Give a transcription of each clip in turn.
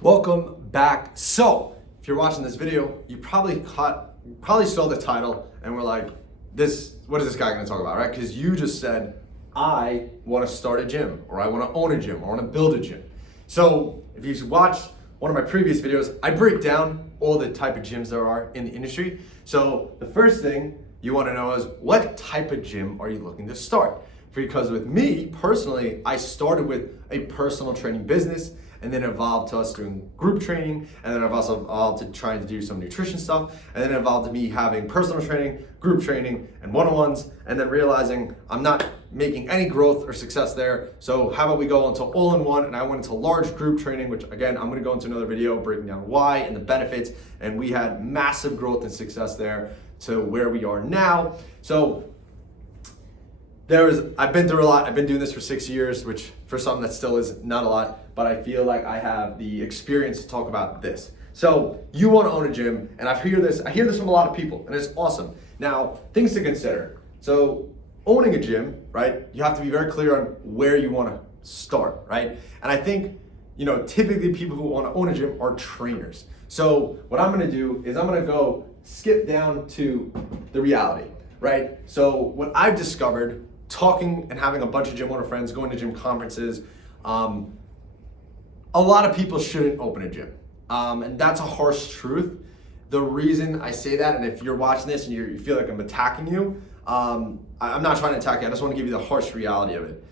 Welcome back. So, if you're watching this video, you probably saw the title and were like, what is this guy gonna talk about, right? Because you just said, I wanna start a gym, or I wanna own a gym, or I wanna build a gym. So, if you watched one of my previous videos, I break down all the type of gyms there are in the industry. So, the first thing you wanna know is, what type of gym are you looking to start? Because with me, personally, I started with a personal training business and then evolved to us doing group training, and then I've also evolved to trying to do some nutrition stuff, and then it evolved to me having personal training, group training, and one-on-ones, and then realizing I'm not making any growth or success there, so how about we go into all-in-one, and I went into large group training, which again, I'm gonna go into another video breaking down why and the benefits, and we had massive growth and success there to where we are now. So I've been through a lot. I've been doing this for 6 years, which for something that still is not a lot, but I feel like I have the experience to talk about this. So you want to own a gym, and I hear this from a lot of people, and it's awesome. Now, things to consider. So owning a gym, right? You have to be very clear on where you want to start, right? And I think, typically people who want to own a gym are trainers. So what I'm going to do is I'm going to go skip down to the reality, right? So what I've discovered talking and having a bunch of gym owner friends, going to gym conferences, a lot of people shouldn't open a gym. And that's a harsh truth. The reason I say that, and if you're watching this and you feel like I'm attacking you, I'm not trying to attack you, I just want to give you the harsh reality of it.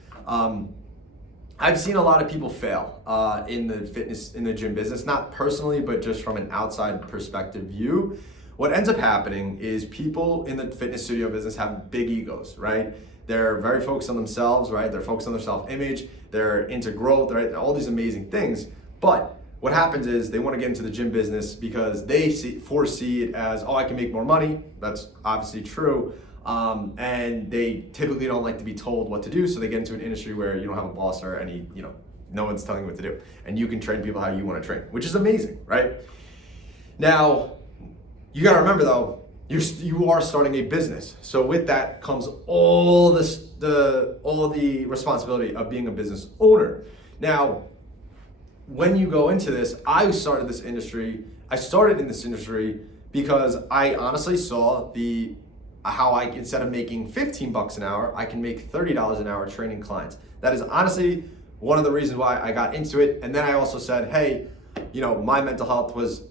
I've seen a lot of people fail in the gym business, not personally, but just from an outside perspective view. What ends up happening is people in the fitness studio business have big egos, right? They're very focused on themselves, right? They're focused on their self-image, they're into growth, right? All these amazing things. But what happens is they want to get into the gym business because they foresee it as, I can make more money. That's obviously true. And they typically don't like to be told what to do, so they get into an industry where you don't have a boss or no one's telling you what to do. And you can train people how you want to train, which is amazing, right? Now, you gotta remember though, you are starting a business. So with that comes all the responsibility of being a business owner. Now, when you go into this, I started in this industry because I honestly saw how instead of making $15 an hour, I can make $30 an hour training clients. That is honestly one of the reasons why I got into it. And then I also said, hey, my mental health was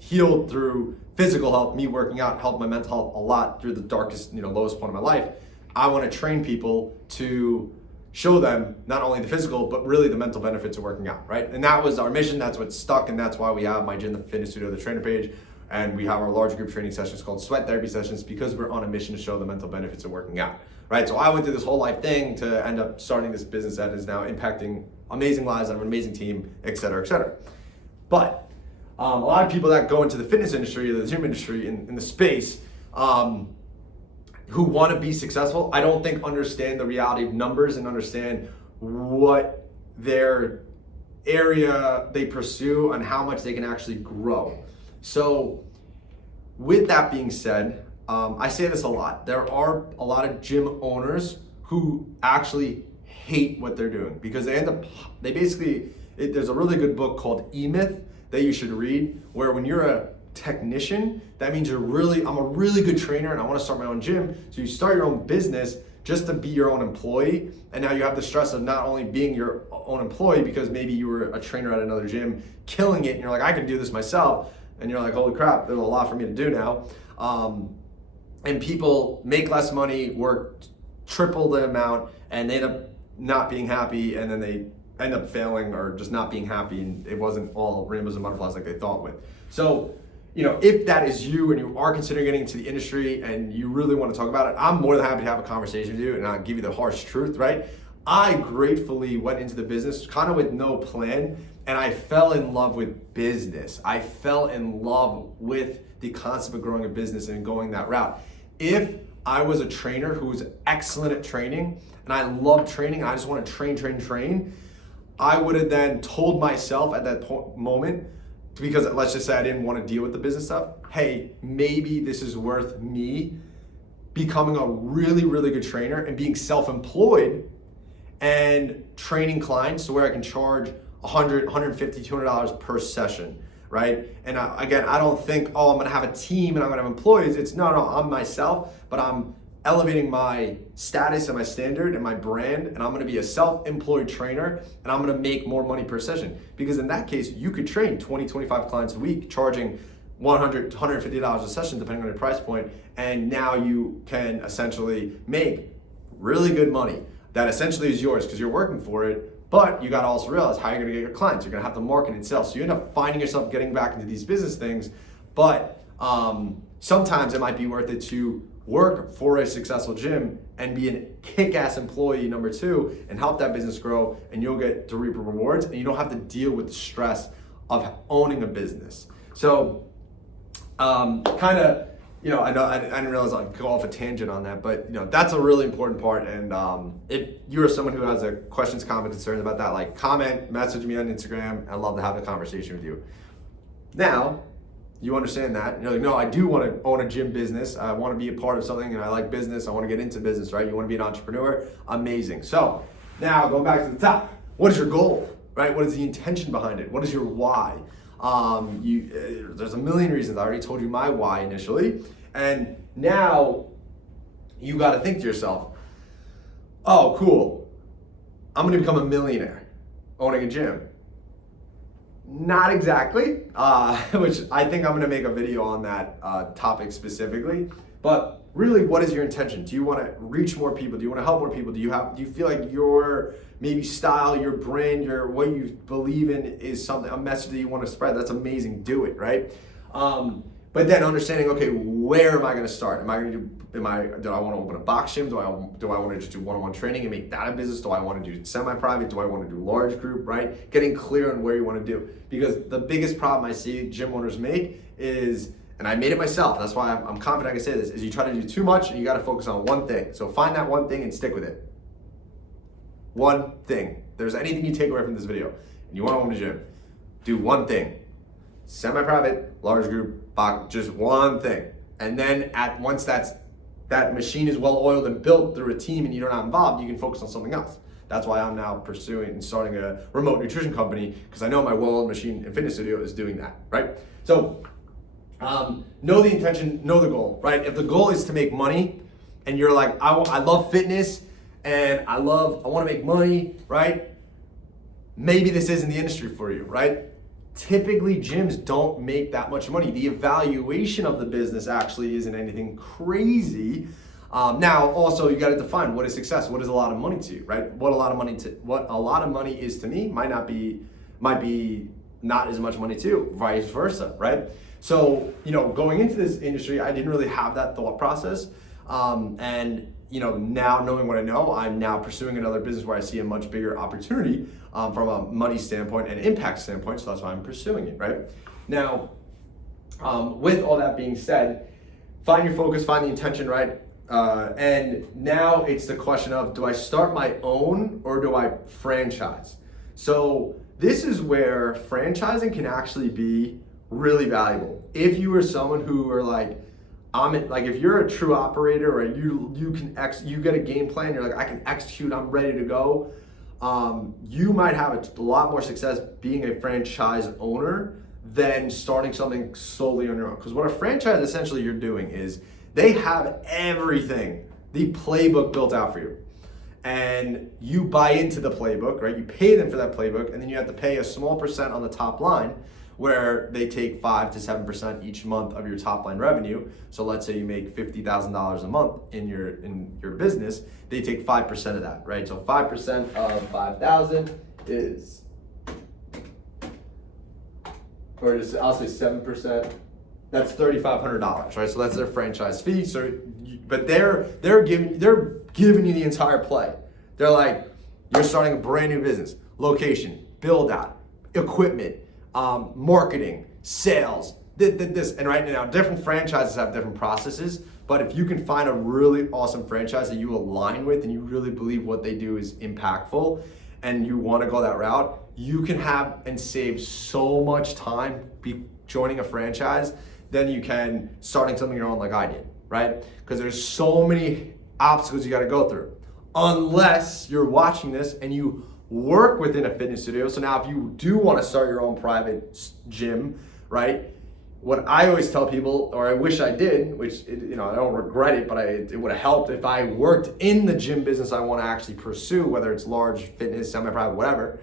healed through physical health. Me working out helped my mental health a lot through the darkest, lowest point of my life. I want to train people to show them not only the physical, but really the mental benefits of working out, right? And that was our mission. That's what stuck, and that's why we have my Gym, the Fitness Studio, the trainer page, and we have our large group training sessions called sweat therapy sessions, because we're on a mission to show the mental benefits of working out, right? So I went through this whole life thing to end up starting this business that is now impacting amazing lives. I have an amazing team, et cetera, et cetera. But a lot of people that go into the fitness industry or the gym industry in the space who want to be successful, I don't think understand the reality of numbers and understand what their area they pursue and how much they can actually grow. So with that being said, I say this a lot. There are a lot of gym owners who actually hate what they're doing because there's a really good book called E-Myth that you should read, where when you're a technician, that means I'm a really good trainer and I want to start my own gym. So you start your own business just to be your own employee. And now you have the stress of not only being your own employee because maybe you were a trainer at another gym, killing it, and you're like, I can do this myself. And you're like, holy crap, there's a lot for me to do now. And people make less money, work triple the amount, and they end up not being happy, and then they end up failing or just not being happy, and it wasn't all rainbows and butterflies like they thought with. So, if that is you and you are considering getting into the industry and you really want to talk about it, I'm more than happy to have a conversation with you and I'll give you the harsh truth, right? I gratefully went into the business kind of with no plan, and I fell in love with business. I fell in love with the concept of growing a business and going that route. If I was a trainer who was excellent at training and I love training, I just want to train, I would have then told myself at that moment, because let's just say I didn't want to deal with the business stuff, hey, maybe this is worth me becoming a really, really good trainer and being self-employed and training clients to where I can charge $100, $150, $200 per session, right? And again, I don't think, oh, I'm gonna have a team and I'm gonna have employees. It's no, I'm myself, but I'm elevating my status and my standard and my brand, and I'm gonna be a self-employed trainer, and I'm gonna make more money per session. Because in that case, you could train 20, 25 clients a week, charging $100 to $150 a session, depending on your price point, and now you can essentially make really good money that essentially is yours because you're working for it. But you gotta also realize how you're gonna get your clients. You're gonna have to market and sell. So you end up finding yourself getting back into these business things. But sometimes it might be worth it to work for a successful gym and be a kick-ass employee, number two, and help that business grow, and you'll get to reap the rewards, and you don't have to deal with the stress of owning a business. So kind of, I know I didn't realize I'd go off a tangent on that, but that's a really important part. And if you're someone who has questions, comments, concerns about that, like comment, message me on Instagram. I'd love to have a conversation with you. Now, you understand that. You're like, no, I do want to own a gym business. I want to be a part of something, and I like business. I want to get into business, right? You want to be an entrepreneur? Amazing. So now going back to the top, what is your goal, right? What is the intention behind it? What is your why? There's a million reasons. I already told you my why initially. And now you got to think to yourself, oh, cool. I'm going to become a millionaire owning a gym. Not exactly, which I think I'm going to make a video on that topic specifically. But really, what is your intention? Do you want to reach more people? Do you want to help more people? Do you feel like your maybe style, your brand, what you believe in is a message that you want to spread? That's amazing. Do it, right? But then understanding, okay, where am I going to start? Do I want to open a box gym? Do I want to just do one-on-one training and make that a business? Do I want to do semi-private? Do I want to do large group, right? Getting clear on where you want to do. Because the biggest problem I see gym owners make is, and I made it myself, that's why I'm confident I can say this, is you try to do too much and you got to focus on one thing. So find that one thing and stick with it. One thing. If there's anything you take away from this video and you want to own a gym, do one thing. Semi-private, large group, box, just one thing. And then once that machine is well oiled and built through a team and you're not involved, you can focus on something else. That's why I'm now pursuing and starting a remote nutrition company, because I know my well-oiled machine and fitness studio is doing that, right? So know the intention, know the goal, right? If the goal is to make money and you're like, I love fitness and I want to make money, right? Maybe this isn't the industry for you, right? Typically gyms don't make that much money. The evaluation of the business actually isn't anything crazy. Now also you got to define what is success. What is a lot of money to you, right? What a lot of money is to me might be not as much money to you, vice versa, right? So, going into this industry, I didn't really have that thought process. And now knowing what I know, I'm now pursuing another business where I see a much bigger opportunity from a money standpoint and impact standpoint. So that's why I'm pursuing it, right? Now, with all that being said, find your focus, find the intention, right? And now it's the question of, do I start my own or do I franchise? So this is where franchising can actually be really valuable. If you are someone who are like, if you're a true operator, or you get a game plan, you're like, I can execute, I'm ready to go. You might have a lot more success being a franchise owner than starting something solely on your own. Because what a franchise essentially you're doing is they have everything, the playbook built out for you. And you buy into the playbook, right? You pay them for that playbook, and then you have to pay a small percent on the top line, where they take 5 to 7% each month of your top line revenue. So let's say you make $50,000 a month in your business, they take 5% of that, right? So 5% of 5,000 is, I'll say 7%. That's $3,500, right? So that's their franchise fee. So, but they're giving you the entire play. They're like, you're starting a brand new business, location, build out, equipment, marketing, sales, this, and right now, different franchises have different processes, but if you can find a really awesome franchise that you align with and you really believe what they do is impactful and you want to go that route, you can have and save so much time joining a franchise than you can starting something your own like I did, right? Because there's so many obstacles you got to go through. Unless you're watching this and you work within a fitness studio. So now if you do want to start your own private gym, right? What I always tell people, or I wish I did, which I don't regret it, but it would have helped if I worked in the gym business I want to actually pursue, whether it's large, fitness, semi-private, whatever.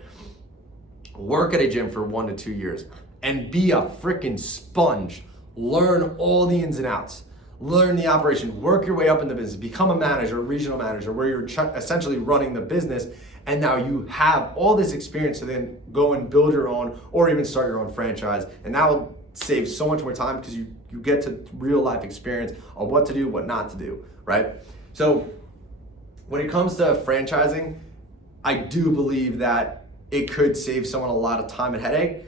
Work at a gym for 1 to 2 years and be a freaking sponge. Learn all the ins and outs. Learn the operation. Work your way up in the business. Become a manager, a regional manager, where you're essentially running the business. And now you have all this experience to then go and build your own or even start your own franchise. And that will save so much more time because you get to real life experience of what to do, what not to do, right? So when it comes to franchising, I do believe that it could save someone a lot of time and headache.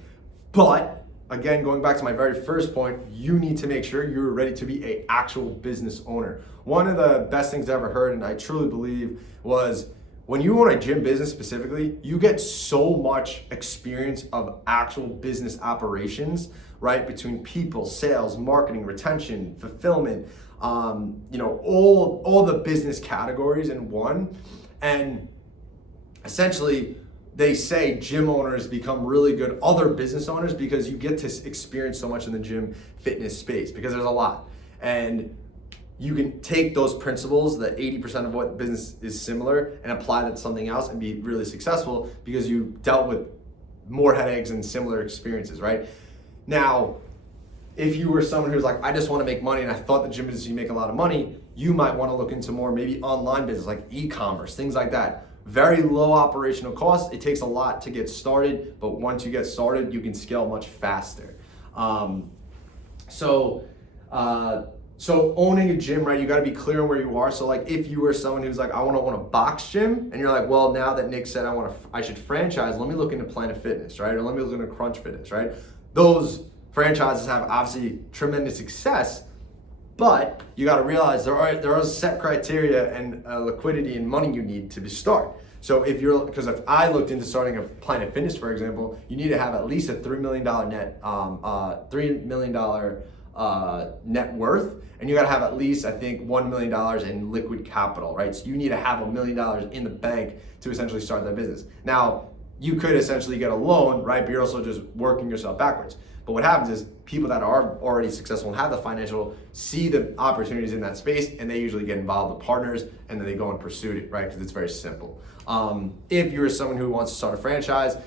But again, going back to my very first point, you need to make sure you're ready to be an actual business owner. One of the best things I ever heard, and I truly believe, was when you own a gym business specifically, you get so much experience of actual business operations, right? Between people, sales, marketing, retention, fulfillment, all the business categories in one. And essentially, they say gym owners become really good other business owners because you get to experience so much in the gym fitness space because there's a lot. And you can take those principles, that 80% of what business is similar, and apply that to something else and be really successful because you dealt with more headaches and similar experiences, right? Now, if you were someone who's like, I just want to make money and I thought the gym business you make a lot of money, you might want to look into more maybe online business like e-commerce, things like that. Very low operational costs. It takes a lot to get started, but once you get started, you can scale much faster. So owning a gym, right, you got to be clear on where you are. So like if you were someone who's like, I want to own a box gym, and you're like, well, now that Nick said I should franchise, let me look into Planet Fitness, right? Or let me look into Crunch Fitness, right? Those franchises have obviously tremendous success, but you got to realize there are set criteria and liquidity and money you need to start. So because if I looked into starting a Planet Fitness, for example, you need to have at least a $3 million net worth, and you got to have at least, I think, $1 million in liquid capital, right? So you need to have $1 million in the bank to essentially start that business. Now, you could essentially get a loan, right? But you're also just working yourself backwards. But what happens is people that are already successful and have the financial see the opportunities in that space, and they usually get involved with partners, and then they go and pursue it, right? Because it's very simple. If you're someone who wants to start a franchise,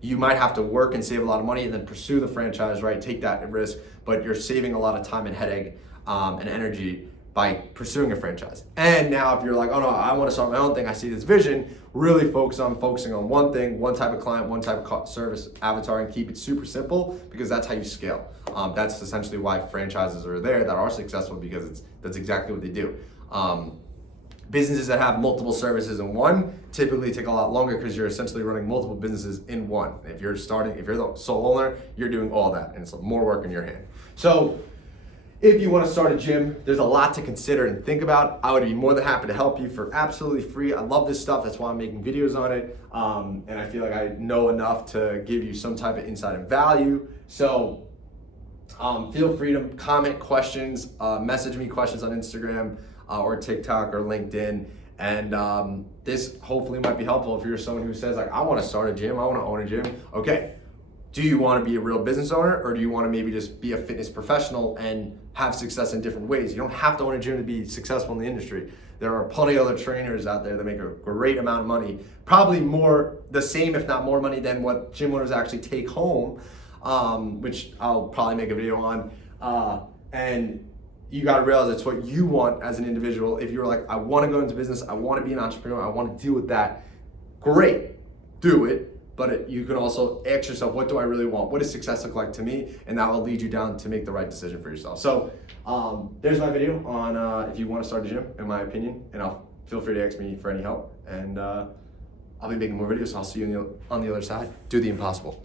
you might have to work and save a lot of money and then pursue the franchise, right? Take that risk, but you're saving a lot of time and headache and energy by pursuing a franchise. And now if you're like, oh no, I want to start my own thing, I see this vision, really focusing on one thing, one type of client, one type of service avatar, and keep it super simple because that's how you scale. That's essentially why franchises are there that are successful because that's exactly what they do. Businesses that have multiple services in one typically take a lot longer because you're essentially running multiple businesses in one. If you're the sole owner, you're doing all that and it's more work in your hand. So if you want to start a gym, there's a lot to consider and think about. I would be more than happy to help you for absolutely free. I love this stuff. That's why I'm making videos on it. And I feel like I know enough to give you some type of insight and value. So feel free to comment questions, message me questions on Instagram or TikTok or LinkedIn. And this hopefully might be helpful if you're someone who says like, I want to start a gym, I want to own a gym. Okay. Do you want to be a real business owner, or do you want to maybe just be a fitness professional and have success in different ways? You don't have to own a gym to be successful in the industry. There are plenty of other trainers out there that make a great amount of money, probably the same if not more money than what gym owners actually take home, which I'll probably make a video on. And you got to realize it's what you want as an individual. If you're like, I want to go into business, I want to be an entrepreneur, I want to deal with that, great, do it. But you can also ask yourself, what do I really want? What does success look like to me? And that will lead you down to make the right decision for yourself. So there's my video on if you want to start a gym, in my opinion. And feel free to ask me for any help. And I'll be making more videos. So I'll see you on the other side. Do the impossible.